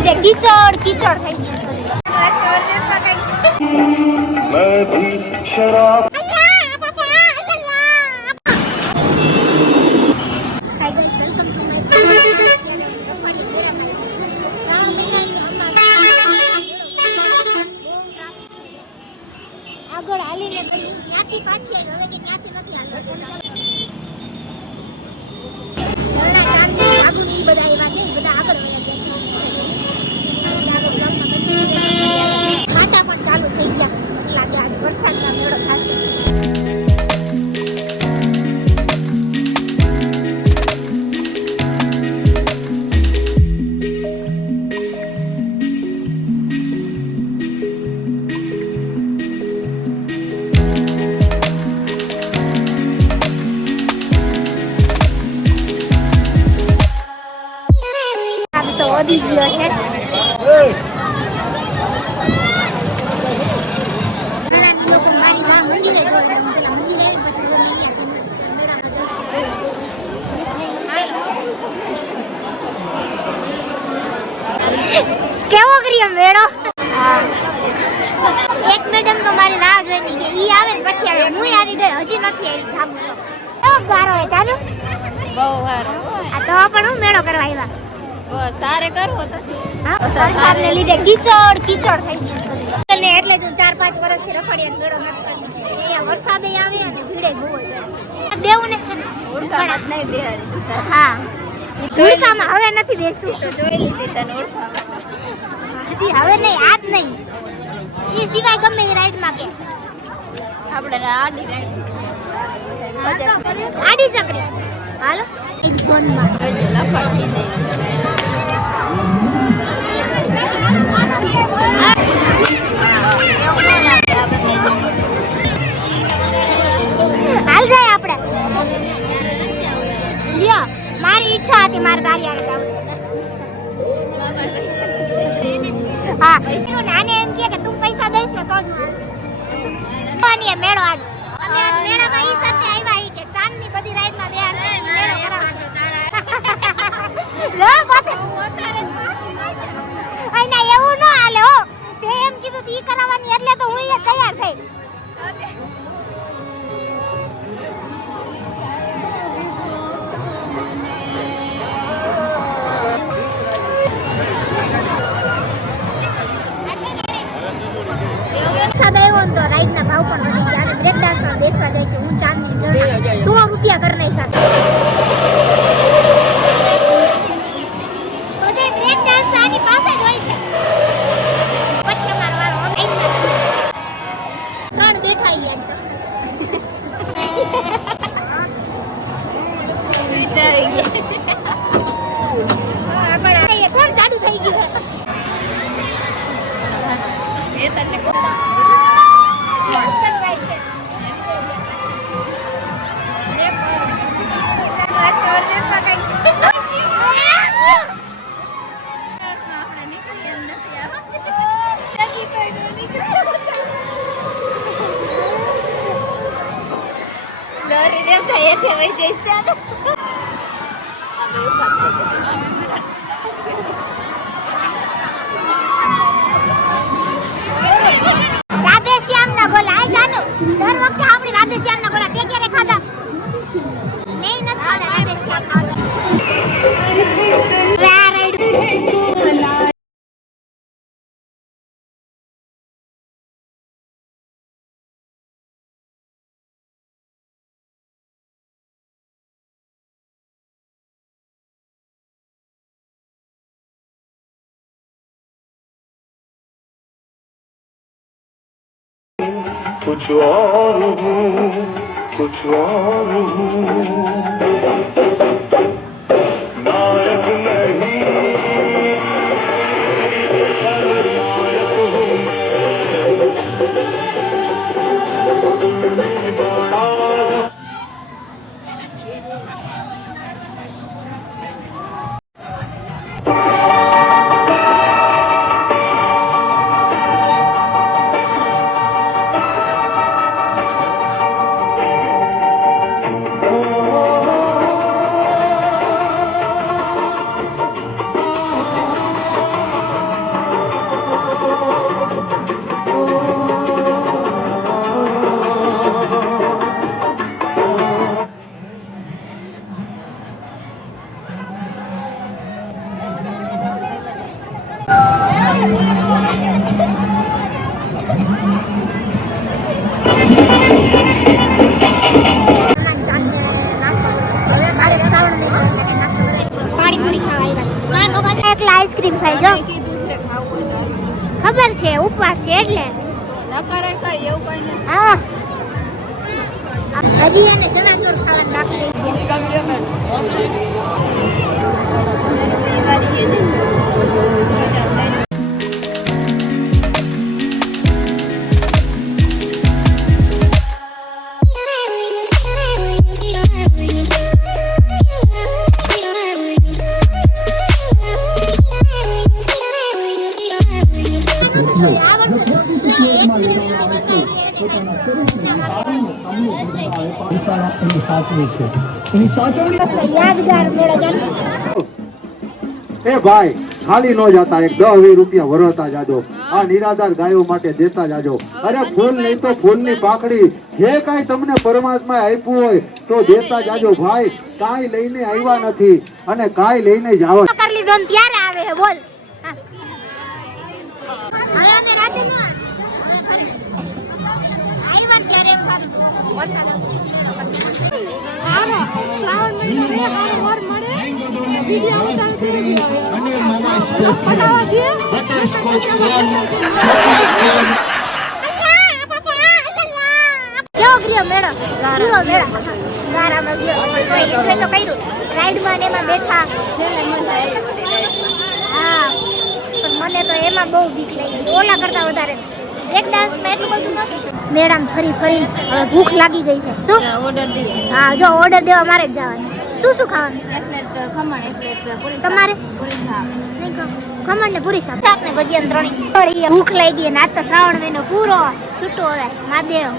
લીધે કીચડ કીચડ થઈ આગળ હાલીને ત્યાંથી પાછી હવે કે ત્યાંથી નથી હાલી કેવો કર્યો મેળો? એક મેડમ તો મારી રાહ જોઈ કે ઈ આવે ને પછી આવે. હું આવી ગઈ હજી નથી આવી જામુ તો ગારો હે ચાલુ બહુ સારો આ તો પણ હું મેળો કરવા આવ્યા. બસ તારે કરવો તો. હા, વરસાદને લીધે કીચડ કીચડ થઈ ગયું. એટલે જ હું ચાર પાંચ વર્ષથી રખડિયાનો મેળો નથી કરતી. અહીંયા વરસાદે આવે અને ભીડે બહુ જ હોય. બેઉને. ઓળખામાં જ નહીં બેહારી હા. ભૂલકામાં હવે નથી બેસવું. તો જોઈ લીધી તને ઓળખામાં હજી હવે નહીં આજ નહીં. એ સિવાય ગમે એ રાઈડમાં કે. આપણે આડી રાઈડ આડી ચકરી હાલો. એક ઝોનમાં લફડતી હાલ હા. નાને એમ કે તું પૈસા દઈશ ને તો જ હું એ મેળો આજ. અમે આવ્યા કે ચાંદની બધી રાઈડમાં પોતે. અહીંના એવું ન હાલે તે એમ કીધું તી કરાવવાની એટલે તો હું તૈયાર થઈ. છે હું ચાંદની જણ. સો રૂપિયા કરી નાખ્યા. कुछ और हूँ कुछ और हूँ હા હજી એને ચણાચોર ખાવાનું બાકી એ. યાદગાર ભાઈ ખાલી ન જાતા એક દસ વીસ રૂપિયા વરતા જાજો. આ નિરાધાર ગાયો માટે દેતા જાજો. અરે ફૂલ નહીં તો ફૂલની પાખડી. જે કાંઈ તમને પરમાત્મા આપ્યું હોય તો દેતા જાજો ભાઈ. કાંઈ લઈને આવ્યા નથી અને કાંઈ લઈને જાવ ત્યારે આવે બોલ. રાતે કર્યું રાઈડમાં ને એમાં બેઠા. હા પણ મને તો એમાં બહુ બીક લાગી ઓલા કરતા વધારે બ્રેક ડાન્સમાં એટલું બધું નહોતું મેડમ ફરી ફરી હવે ભૂખ લાગી ગઈ છે. શું? ઓર્ડર દઈએ હા જો ઓર્ડર દેવા મારે જ જવાનું. શું શું ખાવાનું? એક પ્લેટ ખમણ એક પ્લેટ તમારે? પૂરી ખમણ ને પૂરી શાક. ને ભજીયા ત્રણેય. ભૂખ લાગી ગઈ તો શ્રાવણ મહિનો પૂરો. છૂટો હોય મહાદેવ.